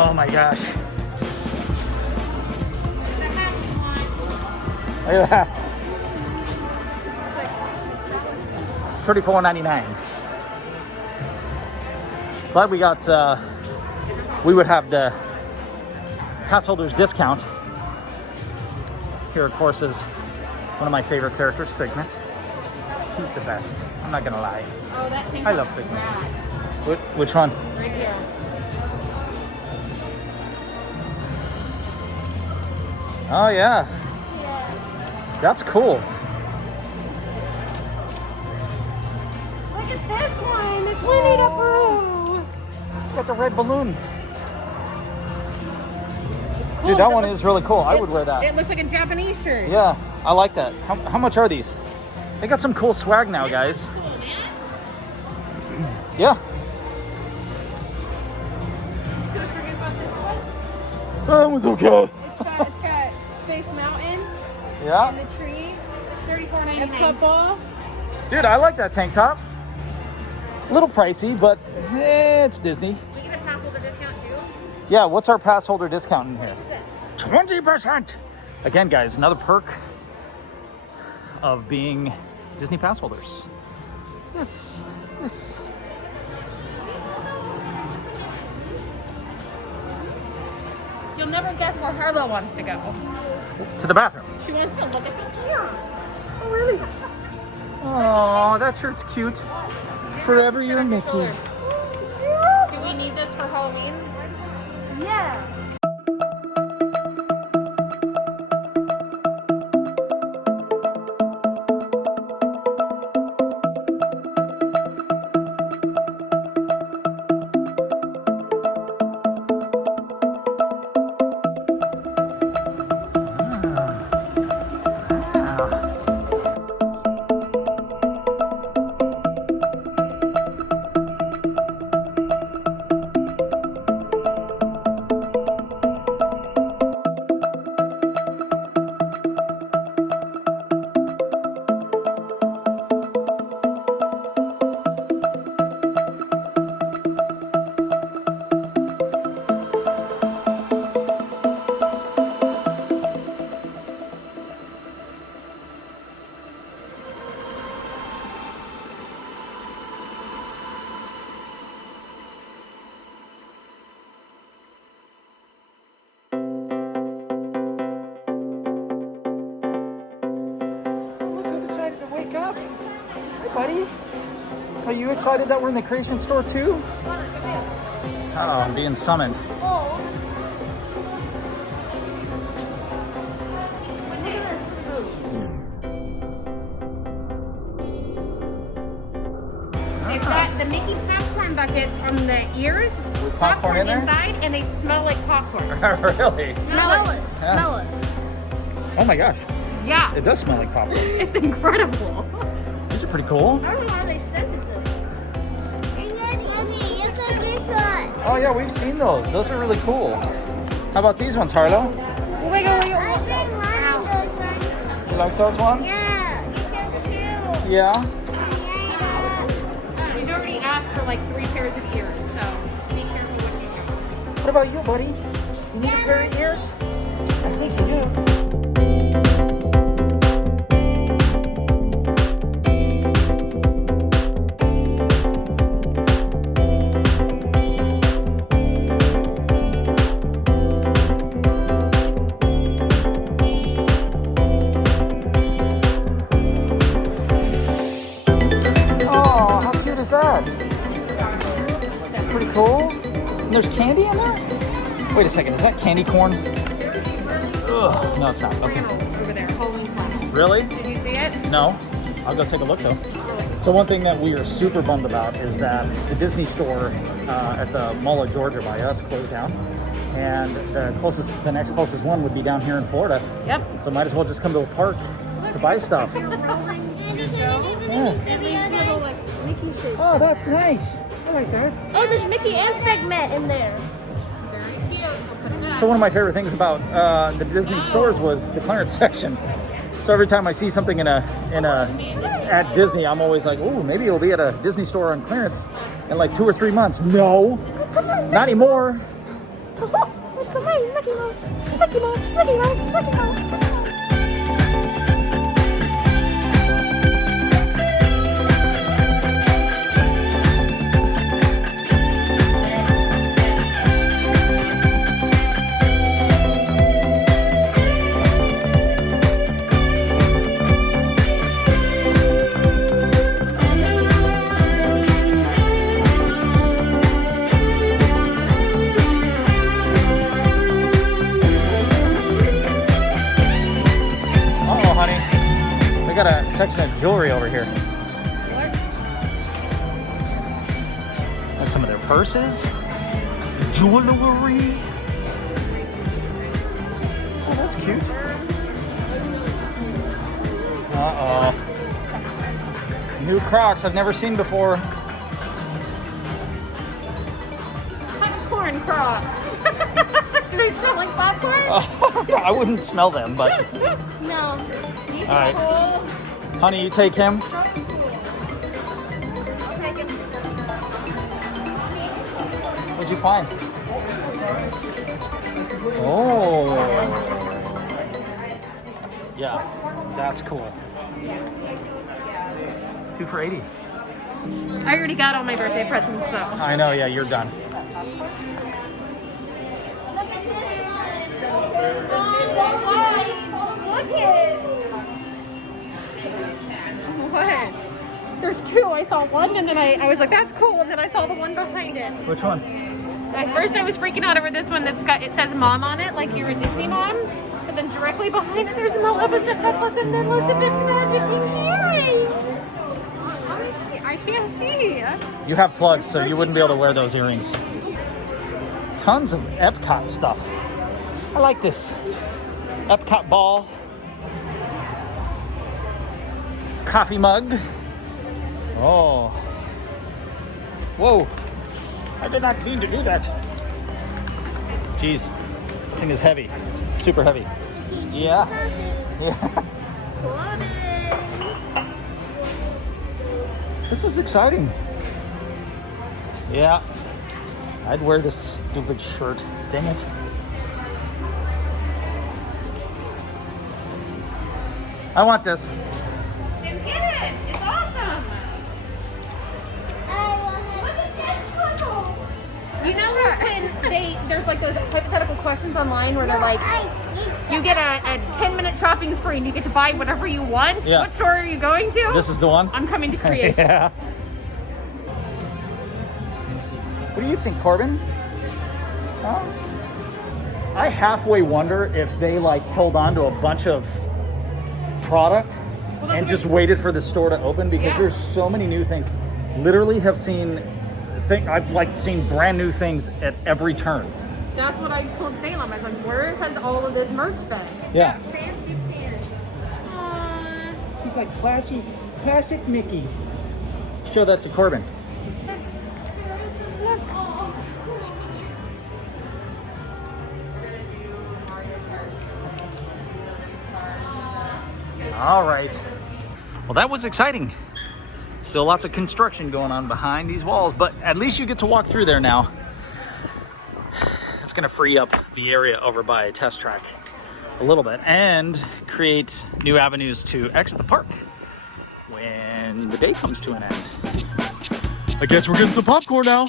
Oh my gosh. Look at that. $34.99. Glad we got, we would have the pass holders discount. Here, of course, is one of my favorite characters, Figment. He's the best. I'm not gonna lie. Oh, that thing. I love Figment. Which one? Right here. Oh yeah. That's cool. Look at this one. It's Winnie the Pooh. It's got the red balloon. Dude, that one is really cool. I would wear that. It looks like a Japanese shirt. Yeah, I like that. How much are these? They got some cool swag now, guys. Cool, man. Yeah. Just gonna forget about this one. That one's okay. It's got Space Mountain Yeah. and the tree. $34.99. Epcot ball. Dude, I like that tank top. A little pricey, but it's Disney. We get a pass holder discount too. Yeah, what's our pass holder discount in here? What is it? 20%. Again, guys, another perk of being Disney pass holders. Yes, yes. You'll never guess where Harlow wants to go. To the bathroom. She wants to look at the camera. Oh, really? Oh, that shirt's cute. Forever you're Mickey. Do we need this for Halloween? Yeah. Hi, buddy. Are you excited that we're in the creation store too? Oh, I'm being summoned. They've got the Mickey popcorn bucket from the ears. With popcorn in there? inside, and they smell like popcorn. Really? Smell it. Yeah. Smell it. Oh my gosh, Yeah. it does smell like popcorn. It's incredible. These are pretty cool. I don't know how they scented this. Oh yeah, we've seen those. Those are really cool. How about these ones, Harlow? You like those ones? Yeah. She's already asked for like 3 pairs of ears, so be careful what you do. What about you, buddy? You need a pair of ears? I think you do. Oh, how cute is that? Pretty cool. And there's candy in there? Wait a second, is that candy corn? Ugh, no, it's not. Okay. Over there, Halloween class. Really? Did you see it? No. I'll go take a look though. So one thing that we are super bummed about is that the Disney store at the Mall of Georgia by us closed down. And the next closest one would be down here in Florida. Yep. So might as well just come to a park to buy stuff. Yeah. Oh, that's nice. I like that. Oh, there's Mickey and Figment in there. Very cute. We'll put it So one of my favorite things about the Disney stores was the clearance section. So every time I see something at Disney, I'm always like, oh, maybe it'll be at a Disney store on clearance in like 2 or 3 months. No, not anymore. It's the way, Mickey Mouse. Mickey Mouse, Mickey Mouse, Mickey Mouse, Mickey Mouse. Got a section of jewelry over here. What? And some of their purses. Jewelry. Oh, that's cute. Uh-oh. New Crocs I've never seen before. Popcorn Crocs. Do they smell like popcorn? Oh, I wouldn't smell them, but... No. All right. Honey, you take him. I'll take him. What'd you find? Oh. Yeah, that's cool. 2 for $80. I already got all my birthday presents though. I know, yeah, you're done. Look at this one. Look at What? There's 2. I saw one and then I was like, that's cool. And then I saw the one behind it. Which one? At first I was freaking out over this one it says mom on it, like you're a Disney mom. But then directly behind it, there's a Maleficent necklace and then loads of big magic earrings. I can't see. You have plugs, so you wouldn't be able to wear those earrings. Tons of Epcot stuff. I like this. Epcot ball. Coffee mug. Oh. Whoa. I did not mean to do that. Jeez. This thing is heavy. Super heavy. Yeah. Yeah. This is exciting. Yeah. I'd wear this stupid shirt. Dang it. I want this. Then get it. It's awesome. Look at this puzzle. You know when there's like those hypothetical questions online where they're like, you get a 10-minute shopping spree and you get to buy whatever you want. Yeah. What store are you going to? This is the one? I'm coming to create. Yeah. What do you think, Corbin? Huh? I halfway wonder if they like held on to a bunch of product and just waited for the store to open because there's so many new things. Literally have seen, I've like seen brand new things at every turn. That's what I told Salem. I was like, where has all of this merch been? Yeah. Fancy pants. Aww. He's like classic Mickey. Show that to Corbin. Look. All right. Well, that was exciting. Still lots of construction going on behind these walls, but at least you get to walk through there now. It's going to free up the area over by Test Track a little bit and create new avenues to exit the park when the day comes to an end. I guess we're getting some popcorn now.